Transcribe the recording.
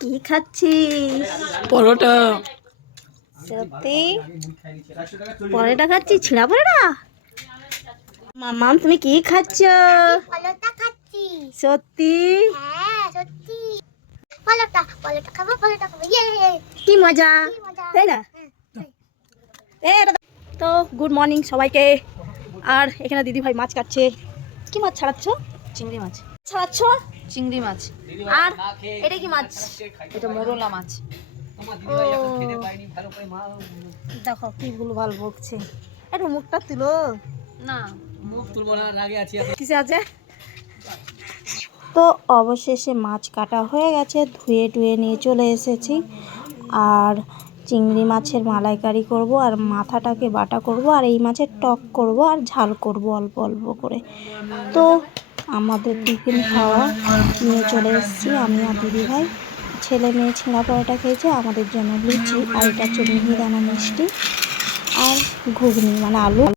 কি খাচ্ছিস? পরোটা। সত্যি পরোটা খাচ্ছি? ছিঁড়া পরোটা? মাম্মাম তুমি কি খাচ্ছ? পরোটা খাচ্ছি। সত্যি? হ্যাঁ সত্যি। পরোটা পরোটা খাবো, পরোটা খাবো। ইয়ে কি মজা, কি মজা। তাই না? তো গুড মর্নিং সবাইকে। আর এখানে দিদি ভাই মাছ কাটছে। কি মাছ ছাড়াচ্ছ? চিংড়ি মাছ। ছাড়াচ্ছ চিংড়ি মাছ। আর এটা কি মাছ? এটা মোরলা মাছ। ও, দেখো কি ভুলভাল বকছে। একটু মুখটা তুলো। না, মুখ তুলবো না, রাগে আছি। কিসে আছে? তো অবশেষে মাছ কাটা হয়ে গেছে, ধুয়ে টুয়ে নিয়ে চলে এসেছি। আর চিংড়ি মাছের মালাইকারি করব, আর মাথাটাকে বাটা করব, আর এই মাছের টক করব, আর ঝাল করব অল্প অল্প করে। তো আমাদের টিফিন খাওয়া নিয়ে চলে এসেছি আমি আর দিদি ভাই। ছেলে মেয়ে ছিঁড়া পরোটা খেয়েছে, আমাদের জন্য লুচি, আর এটা হচ্ছে মিহিদানা মিষ্টি আর ঘুগনি মানে আলু।